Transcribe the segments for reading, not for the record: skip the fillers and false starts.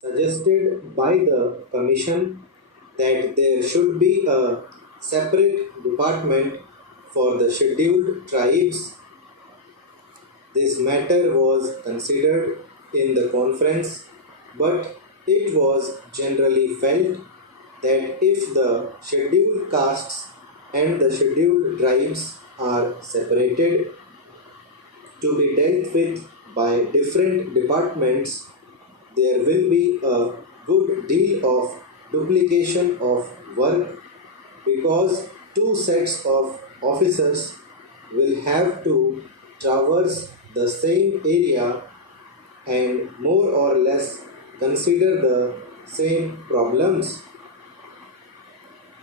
suggested by the Commission that there should be a separate department for the scheduled tribes. This matter was considered in the conference, but it was generally felt that if the scheduled castes and the scheduled tribes are separated to be dealt with by different departments, there will be a good deal of duplication of work because two sets of officers will have to traverse the same area and more or less consider the same problems.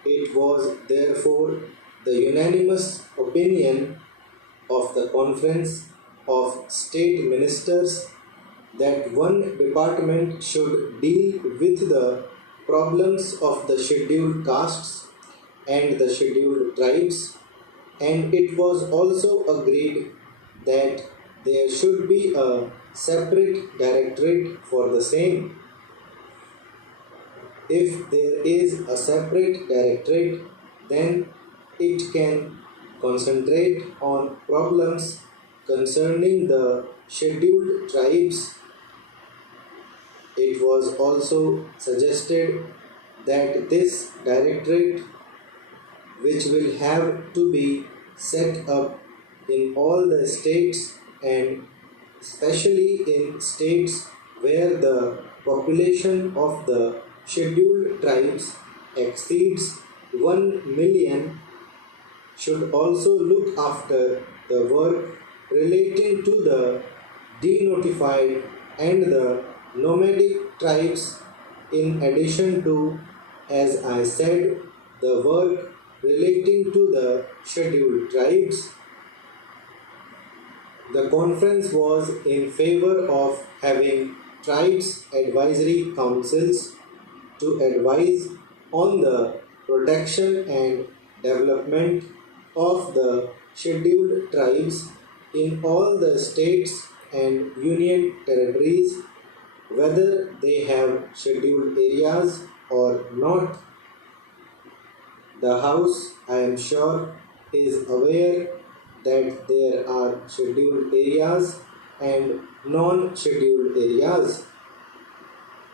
It was therefore the unanimous opinion of the Conference of State Ministers that one department should deal with the problems of the scheduled castes and the scheduled tribes, and it was also agreed that there should be a separate directorate for the same. If there is a separate directorate, then it can concentrate on problems concerning the scheduled tribes. It was also suggested that this directorate, which will have to be set up in all the states and especially in states where the population of the scheduled tribes exceeds 1 million, should also look after the work relating to the denotified and the nomadic tribes, in addition to, as I said, the work relating to the scheduled tribes. The conference was in favor of having tribes advisory councils to advise on the protection and development of the scheduled tribes in all the states and union territories, whether they have scheduled areas or not. The House, I am sure, is aware that there are scheduled areas and non-scheduled areas.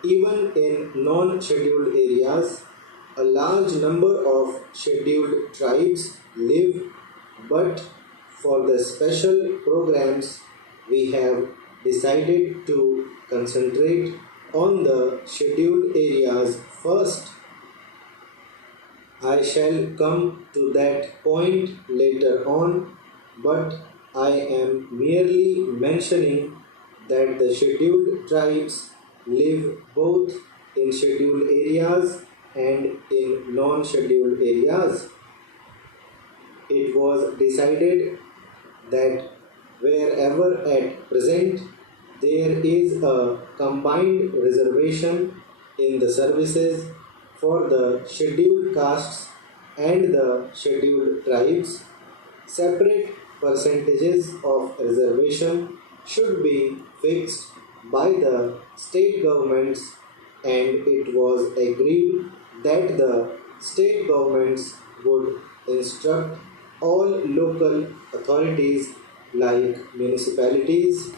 Even in non-scheduled areas, a large number of scheduled tribes live, but for the special programs, we have decided to concentrate on the scheduled areas first. I shall come to that point later on, but I am merely mentioning that the scheduled tribes live both in scheduled areas and in non-scheduled areas. It was decided that wherever at present there is a combined reservation in the services for the scheduled castes and the scheduled tribes, separate percentages of reservation should be fixed by the state governments, and it was agreed that the state governments would instruct all local authorities like municipalities,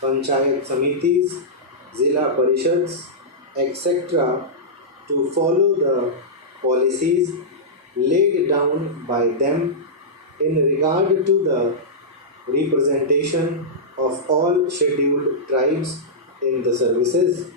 panchayat samitis, zilla parishads, etc. to follow the policies laid down by them in regard to the representation of all scheduled tribes in the services.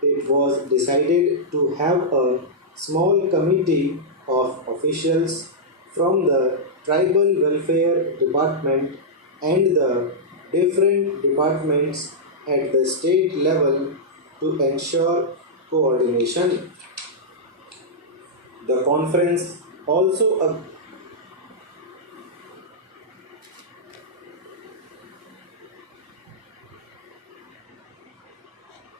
It was decided to have a small committee of officials from the tribal welfare department and the different departments at the state level to ensure coordination. The conference also